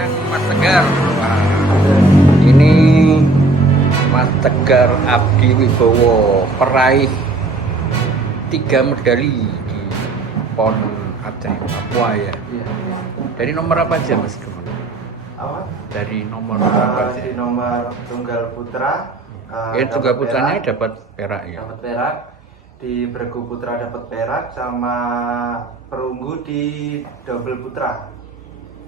yang Mas Tegar. Wah, ini Mas Tegar Abdi Wibowo, peraih 3 medali di PON Aceh Papua ya. Iya. Dari nomor apa aja Mas? Apa? Dari nomor apa aja? Di nomor tunggal putra. Ya, tunggal putranya dapat perak ya. Dapat perak. Di bergu putra dapat perak, sama perunggu di double putra.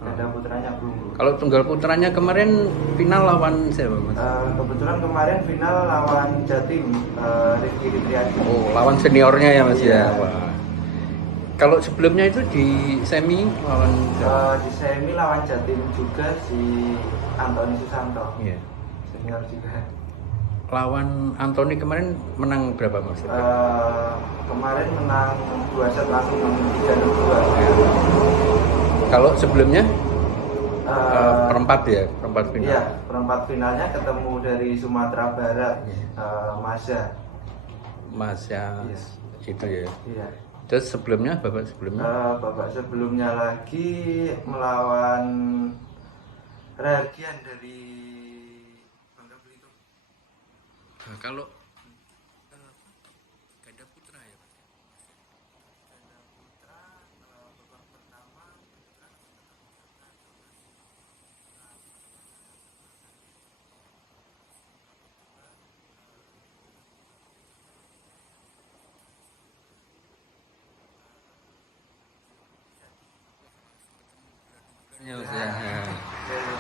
Ganda putranya perunggu. Kalau tunggal putranya kemarin final lawan siapa Mas? Kebetulan kemarin final lawan Jatim, Rifki Fitriadi. Oh, lawan seniornya ya Mas Iya. ya. Wah. Kalau sebelumnya itu di semi lawan siapa? Di semi lawan Jatim juga si Antoni Susanto, Iya. senior juga. Lawan Anthony kemarin menang berapa Mas? Kemarin menang 2 set langsung 3-2. Kalau sebelumnya Eh, perempat ya, perempat final. Iya, perempat finalnya ketemu dari Sumatera Barat, Masya. Mas ya, Iya. itu ya. Iya. Terus sebelumnya, babak sebelumnya? Babak sebelumnya lagi melawan Rargian dari Bangka Belitung. Nah, kalau ganda putra ya Mas? Ganda putra babak pertama kebetulan Ya, Mas, ya.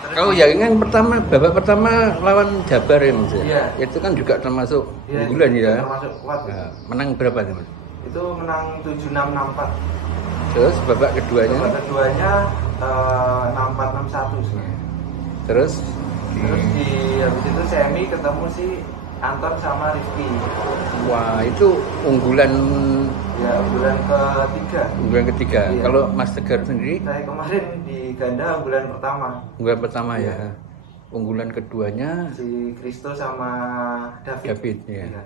terus Kalau yang pertama, babak pertama lawan Jabar ya Mas ya? Iya. Itu kan juga termasuk Iya, unggulan ya. termasuk kuat. Nah, menang berapa nih Mas? Itu menang 7-6, 6-4. Terus babak keduanya? Babak keduanya 6-4, 6-1 sih. Terus Terus di habis itu semi ketemu si Anton sama Rifki. wah, itu unggulan Ya, bulan ketiga. unggulan ketiga. Iya. Kalau Mas Tegar sendiri Saya kemarin di ganda bulan pertama. unggulan pertama Iya. ya. Unggulan keduanya Si Kristo sama David. David ya. Iya.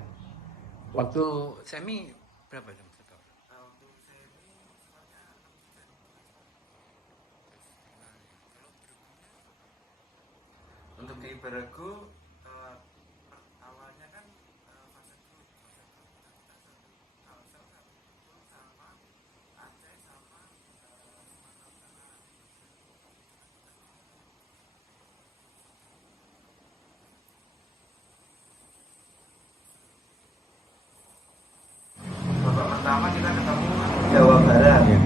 Waktu semi berapa jam Tegar? Untuk semi skornya 6-3. Untuk di beregu awalnya kan fase grup kita satu Kalsel, satu Pukul sama Aceh sama Sumatera Utara. Babak pertama kita ketemu Jawa Barat. Iya.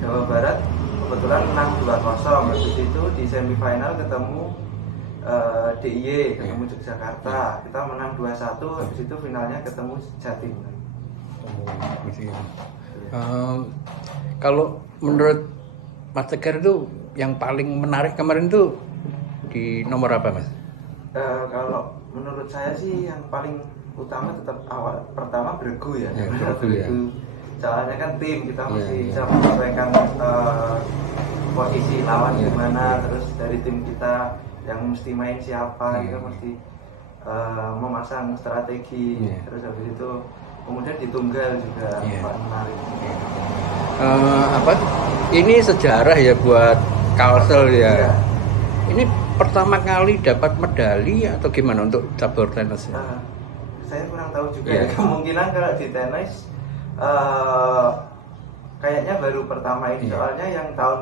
Jawa Barat kebetulan menang 2-0. Habis itu di semifinal ketemu DIY, ketemu Yogyakarta. Kita menang 2-1. Habis itu finalnya ketemu Jatim. Oh, gitu ya. Kalau menurut Mas Tegar itu yang paling menarik kemarin tuh di nomor apa Mas? Kalau menurut saya sih yang paling utama tetap awal pertama beregu ya. Ya, beregu ya. Soalnya kan tim kita Iya, mesti iya. bisa menyesuaikan posisi lawan Iya, gimana, iya. terus dari tim kita yang mesti main siapa, Iya, kita iya. mesti memasang strategi. Iya. Terus habis itu kemudian di tunggal juga Iya. paling menarik. Apa? Ini sejarah ya buat Kalsel ya. Iya. Ini pertama kali dapat medali atau gimana untuk cabur tenis? Saya kurang tahu juga Iya. ya. Kemungkinan kalau di tenis kayaknya baru pertama ini. Iya. Soalnya yang tahun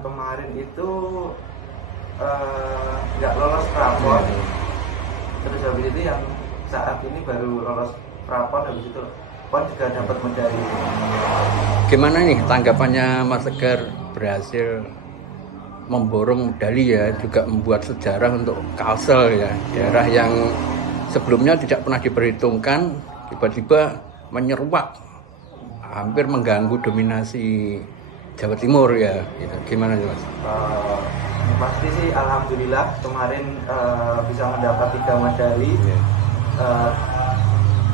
kemarin itu nggak lolos prapon. Iya. Terus habis itu yang saat ini baru lolos prapon, habis itu pon juga dapat medali. Gimana nih tanggapannya Mas Tegar berhasil memborong medali ya, juga membuat sejarah untuk Kalsel ya, daerah yang sebelumnya tidak pernah diperhitungkan, tiba-tiba menyeruak, hampir mengganggu dominasi Jawa Timur ya. Gitu. Gimana nih Mas? Pasti sih alhamdulillah kemarin bisa mendapat 3 medali.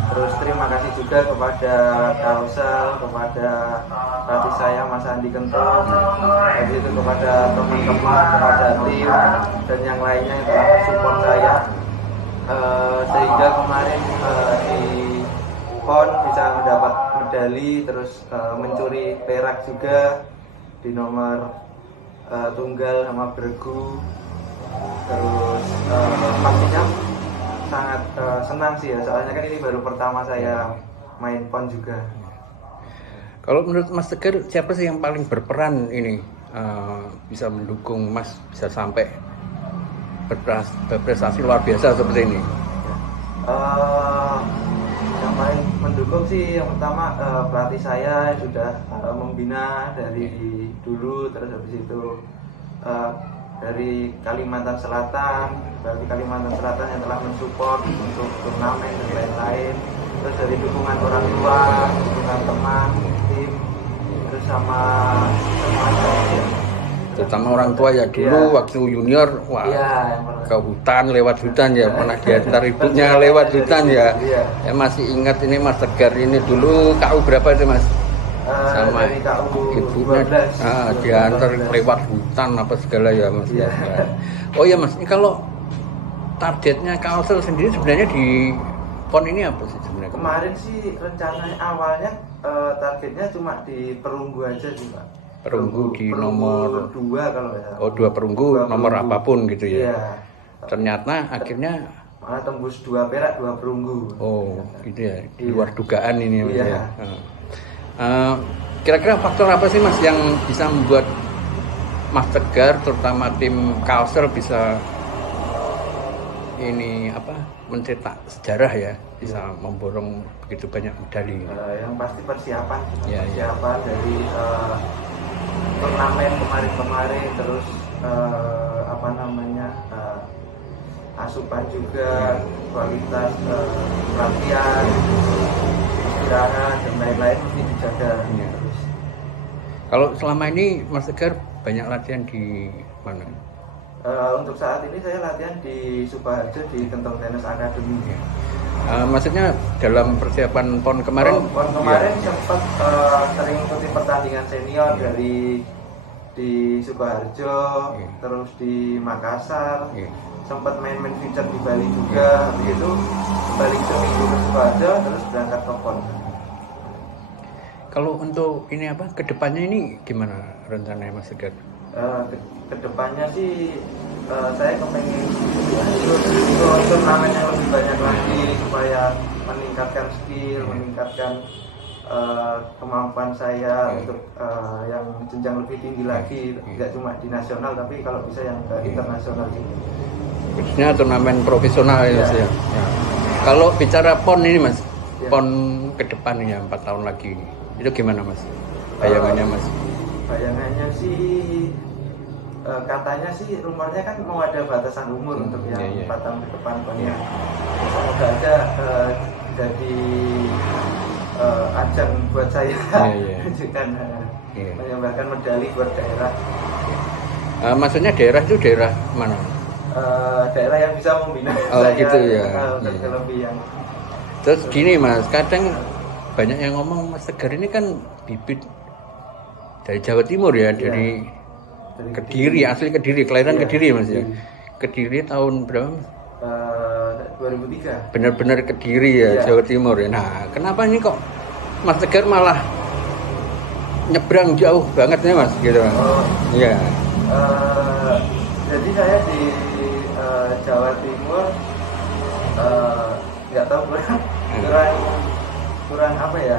Terus terima kasih juga kepada Kalsel, kepada pelatih saya Mas Andi Kentong, habis itu kepada teman-teman, kepada tim dan yang lainnya yang telah mensupport saya, sehingga kemarin di PON bisa mendapat medali, terus mencuri perak juga di nomor tunggal sama bergu. Terus pastinya sangat senang sih ya, soalnya kan ini baru pertama saya main PON juga. Kalau menurut Mas Tegar, siapa sih yang paling berperan ini bisa mendukung Mas bisa sampai berprestasi luar biasa seperti ini? Yang paling mendukung sih yang pertama pelatih saya yang sudah membina dari dulu, terus habis itu dari Kalimantan Selatan yang telah mensupport untuk turnamen dan lain-lain, terus dari dukungan orang tua, dukungan teman, tim, terus sama saya. Terutama orang tua ya dulu waktu junior, wah ke hutan, lewat hutan ya, pernah diantar ibunya lewat hutan ya. Ya masih ingat ini Mas Tegar ini dulu KU berapa itu Mas? Sama ibunya diantar lewat hutan apa segala ya Mas. Ya. Oh ya Mas, ini kalau targetnya Kalsel sendiri sebenarnya di PON ini apa sih sebenarnya? Kemarin sih rencananya awalnya targetnya cuma di perunggu aja sih Pak. Perunggu di nomor 2 kalau ya. Oh 2 perunggu, nomor perunggu. Apapun gitu ya. Iya. Ternyata akhirnya malah tembus 2 perak 2 perunggu. Oh gitu ya, di luar dugaan ini Mas iya. Ya. Kira-kira faktor apa sih Mas yang bisa membuat Mas Tegar terutama tim Kalsel bisa ini mencetak sejarah ya, bisa memborong begitu banyak medali? Yang pasti persiapan ya. Dari turnamen kemarin, terus asupan juga, kualitas latihan, istirahat dan lain-lain mesti dijaga. Ya. Kalau selama ini Mas Tegar banyak latihan di mana? Untuk saat ini saya latihan di Sukoharjo di Gentong Tenis Academy. Ya. Maksudnya dalam persiapan PON kemarin? PON kemarin sempat sering ikuti pertandingan senior dari di Sukoharjo, terus di Makassar, sempat main feature di Bali juga. Begitu balik seminggu ke Sukoharjo, terus berangkat ke PON. Kalau untuk ini kedepannya ini gimana rencananya Mas Tegar? Kedepannya sih saya kepengen turnamen yang lebih banyak lagi supaya meningkatkan skill, meningkatkan kemampuan saya untuk yang jenjang lebih tinggi lagi, tidak cuma di nasional tapi kalau bisa yang internasional juga. Khususnya turnamen profesional ya. Ya. Kalau bicara PON ini Mas, PON ke depan ya 4 tahun lagi, itu gimana Mas? Bayangannya Mas? Bayangannya sih katanya sih rumornya kan mau ada batasan umur untuk yang 4 tahun ke depan PON-nya. Semoga aja jadi ajang buat saya kan menyumbangkan medali buat daerah. Maksudnya daerah itu daerah mana? Daerah yang bisa membina saya gitu ya. Untuk kelebihan. Terus gini Mas, kadang banyak yang ngomong Mas Tegar ini kan bibit dari Jawa Timur ya, dari Kediri, asli Kediri, kelahiran Kediri Mas ya. Kediri tahun berapa Mas? 2003. Benar-benar Kediri ya, Jawa Timur ya. Nah, kenapa ini kok Mas Tegar malah nyebrang jauh banget nih Mas gitu? Iya. Jadi saya di Jawa Timur nggak tahu kurang apa ya,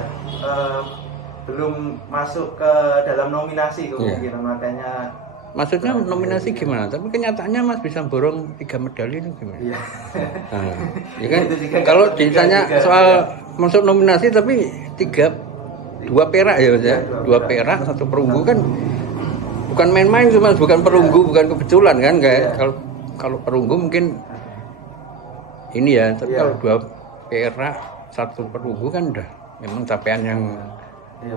belum masuk ke dalam nominasi kemungkinan makanya. Maksudnya nominasi gimana? Tapi kenyataannya Mas bisa borong 3 medali itu gimana? Iya. Nah, ya kan? Kalau ditanya soal masuk nominasi tapi 2 perak ya Mas ya? 2 perak, 1 perunggu kan bukan main-main cuma, bukan perunggu, bukan kebetulan kan kayak kalau perunggu mungkin ini ya, tapi kalau 2 perak, 1 perunggu kan udah memang capaian yang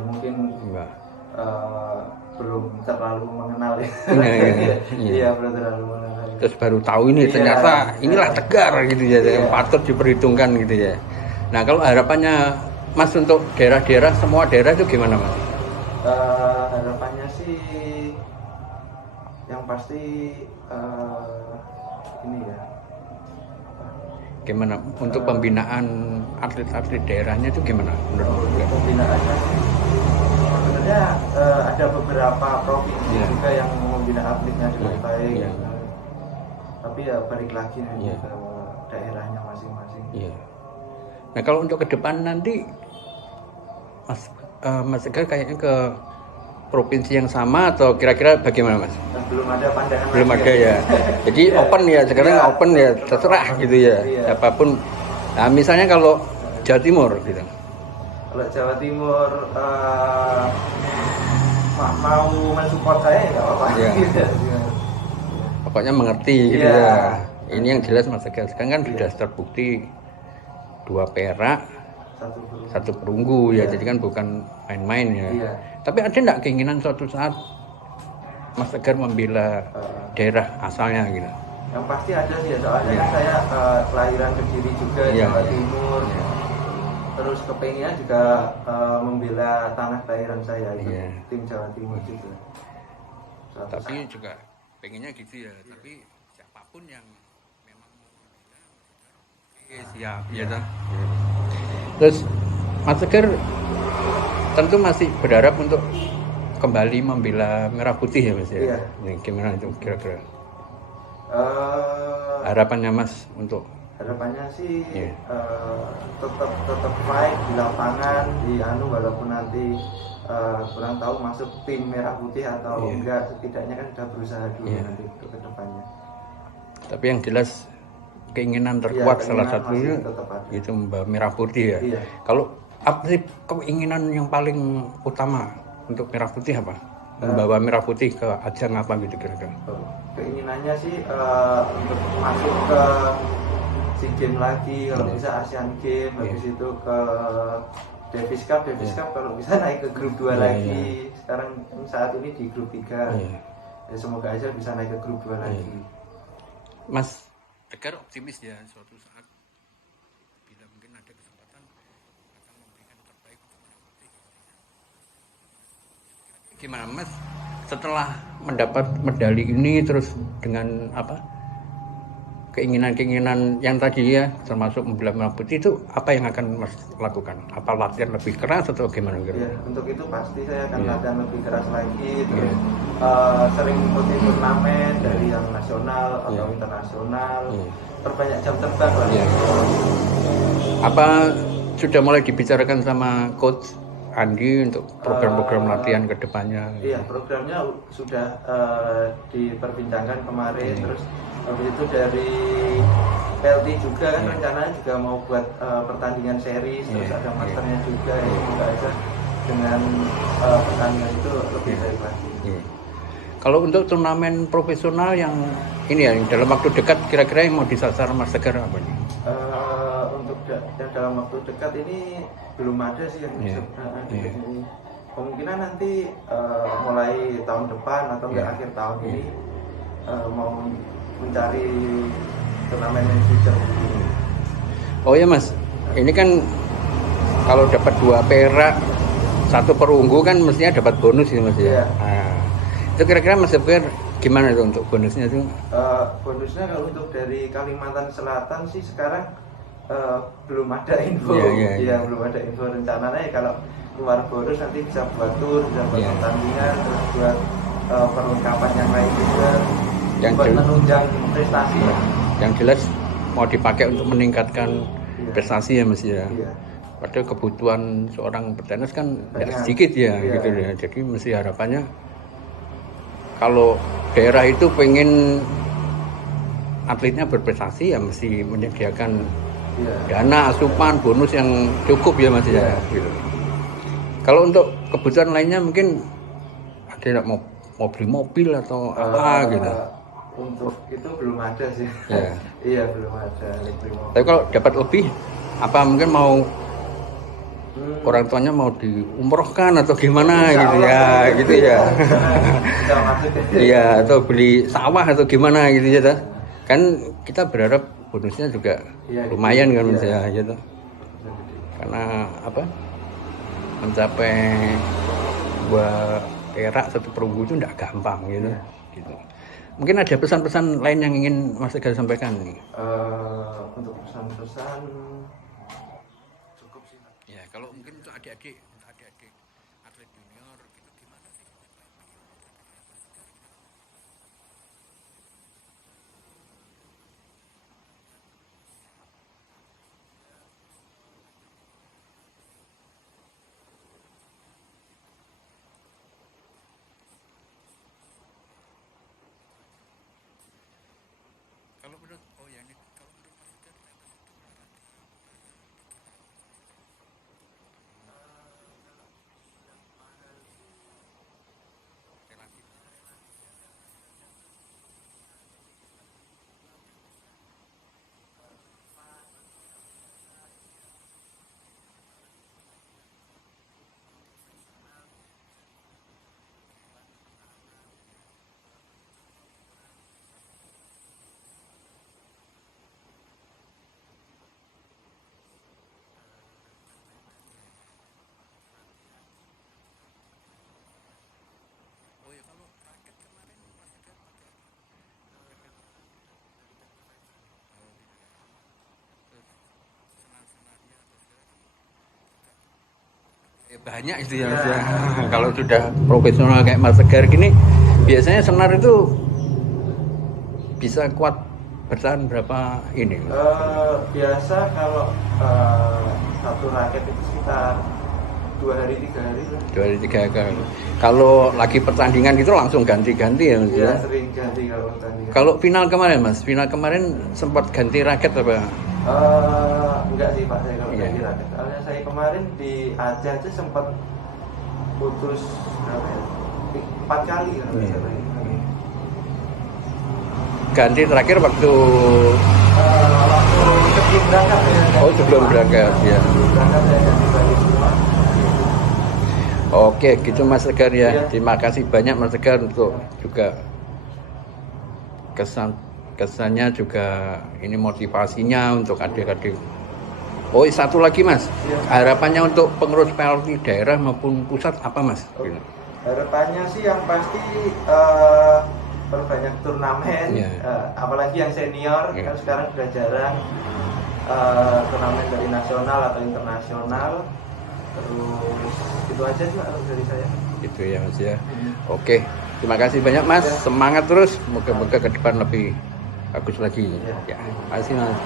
mungkin enggak. Belum terlalu mengenal ya. Iya, belum terlalu mengenal. Terus baru tahu ini ternyata inilah Tegar gitu ya, yang patut diperhitungkan gitu ya. Nah, kalau harapannya Mas untuk daerah-daerah, semua daerah itu gimana Mas? Harapannya sih yang pasti ini ya. Gimana untuk pembinaan atlet-atlet daerahnya itu gimana menurut pembinaannya sebenarnya sebenarnya ada beberapa provinsi Iya. juga yang membina atletnya dengan Iya. baik. Iya. Tapi ya balik lagi nanti Iya. ke daerahnya masing-masing. Iya. Nah kalau untuk ke depan nanti Mas Tegar kayaknya ke provinsi yang sama atau kira-kira bagaimana Mas? Dan belum ada pandangan Belum lagi ada ya. Jadi open ya sekarang, Iya. open ya terserah gitu ya. Iya. Siapapun. Nah misalnya kalau Jawa Timur gitu. Kalau Jawa Timur mau mensupport saya ya nggak apa-apa. Iya. Gitu. Pokoknya mengerti gitu Iya. ya. Ini yang jelas Mas Tegar sekarang kan sudah terbukti 2 perak, Satu belum. 1 perunggu ya. Iya. Jadi kan bukan main-main ya. Iya. Tapi ada enggak keinginan suatu saat Mas Tegar membela daerah asalnya gitu? Yang pasti ada sih ya, soalnya Iya. kan saya kelahiran Kediri juga, Iya, Jawa iya. Timur. Iya. Terus kepengennya juga membela tanah kelahiran saya itu Iya. tim Jawa Timur juga. Suatu Tapi saat. juga pengennya gitu ya. Tapi siapapun yang memang mau membela, siap ya toh. Terus Mas Tegar tentu masih berharap untuk kembali membela Merah Putih ya Mas ya. Iya. Ini gimana itu kira-kira Eh, harapannya Mas untuk harapannya sih Iya. tetap fight di lapangan di walaupun nanti kurang tahu masuk tim Merah Putih atau Iya. enggak, setidaknya kan sudah berusaha dulu Iya. nanti untuk kedepannya. tapi yang jelas keinginan terkuat Iya, salah keinginan satunya masih tetap ada. itu membawa Merah Putih ya. Iya. Kalau apa sih keinginan yang paling utama untuk Merah Putih apa? Membawa Merah Putih ke ajang apa gitu kira-kira? Keinginannya sih untuk masuk ke SEA Games lagi, kalau Iya. bisa Asian Games, habis itu ke Davis Cup kalau bisa naik ke grup 2 Iya, lagi. Sekarang saat ini di grup 3. Iya. Ya, semoga aja bisa naik ke grup 2 lagi. Mas Tegar optimis ya suatu saat bila mungkin ada kesempatan akan memberikan yang terbaik untuk Merah Putih. Gimana Mas setelah mendapat medali ini terus dengan apa keinginan-keinginan yang tadi ya termasuk membela Merah Putih itu apa yang akan Mas lakukan? Apa latihan lebih keras atau gimana Ya, kira-kira? untuk itu pasti saya akan Iya. latihan lebih keras lagi, terus Iya. sering ikutin turnamen dari yang nasional atau Iya. internasional, Iya. perbanyak jam terbang lah. Iya. Apa sudah mulai dibicarakan sama coach Andi untuk program-program latihan ke depannya? Iya, programnya sudah diperbincangkan kemarin, Iya. terus habis itu dari PLT juga kan Iya. rencananya juga mau buat pertandingan series, terus Iya. ada masternya juga, ya Iya. semoga aja dengan pertandingan itu lebih Iya. baik lagi. Iya. Kalau untuk turnamen profesional yang ini ya yang dalam waktu dekat kira-kira yang mau disasar Mas Tegar apa nih? Untuk yang dalam waktu dekat ini belum ada sih yang Iya. dekat Iya. ini. Kemungkinan nanti mulai tahun depan atau enggak Iya. akhir tahun Iya. ini mau mencari turnamen yang future. Oh ya Mas, ini kan kalau dapat 2 perak 1 perunggu kan mestinya dapat bonus ya Mas ya. Iya. Nah, itu kira-kira Mas Tegar gimana itu untuk bonusnya itu? Bonusnya kalau untuk dari Kalimantan Selatan sih sekarang belum ada info. Iya, iya, iya. Belum ada info rencananya ya, kalau keluar bonus nanti bisa buat tour, bisa buat Iya. pertandingan, terus buat perlengkapan yang lain juga, Yang buat jelas- menunjang prestasi lah. Yang jelas mau dipakai untuk meningkatkan Iya. prestasi ya Mas ya. Iya. Padahal kebutuhan seorang petenis kan tidak Banyak. sedikit ya, Iya. gitu ya. Jadi mesti harapannya kalau daerah itu pengen atletnya berprestasi ya mesti menyediakan Iya. dana, asupan, bonus yang cukup ya Mas ya. Iya. Gitu. Kalau untuk kebutuhan lainnya mungkin ada nggak mau beli mobil atau apa gitu. Untuk itu belum ada sih. Iya. Iya, belum ada. Tapi kalau dapat lebih, apa mungkin mau Hmm. orang tuanya mau diumrohkan atau gimana Insya gitu Allah, ya, gitu ya. Bisa masuk ya. Iya, atau beli sawah atau gimana gitu ya, toh. Kan kita berharap bonusnya juga Iya, gitu. lumayan kan Iya. Mas ya, gitu. Karena apa? Mencapai 2 perak 1 perunggu itu enggak gampang gitu. Iya. Gitu. Mungkin ada pesan-pesan lain yang ingin Mas Tegar sampaikan nih. Untuk pesan-pesan cukup sih. Ya, kalau mungkin untuk adik-adik atlet junior gitu banyak itu ya Mas ya. Kalau sudah profesional kayak Mas Segar gini, biasanya senar itu bisa kuat bertahan berapa ini Mas? Biasa kalau satu raket itu sekitar 2 hari 3 hari lah. 2 hari 3 kali. Kalau lagi pertandingan gitu langsung ganti-ganti ya Mas Iya, ya. sering ganti kalau pertandingan. Kalau final kemarin Mas, final kemarin sempat ganti raket apa? Enggak sih Pak, saya kalau Iya. ganti raket. Soalnya saya kemarin di Aceh aja sempat putus berapa ya? 4 kali kalau nggak Iya. salah. Ganti terakhir waktu Waktu sebelum berangkat ya. sebelum berangkat ya. Sebelum berangkat saya ganti balik semua. Oke, gitu Mas Segar ya. Iya. Terima kasih banyak Mas Segar untuk juga kesannya juga ini motivasinya untuk adik-adik. Oh, satu lagi Mas. Iya. Harapannya untuk pengurus PLT daerah maupun pusat apa Mas? Harapannya sih yang pasti perbanyak turnamen, Iya. apalagi yang senior Iya. kan sekarang sudah jarang turnamen dari nasional atau internasional. Terus itu aja sih kalau dari saya. Itu ya Mas ya. Oke, terima kasih banyak Mas. Ya. Semangat terus. Moga-moga ke depan lebih bagus lagi. Ya. Ya, terima kasih Mas.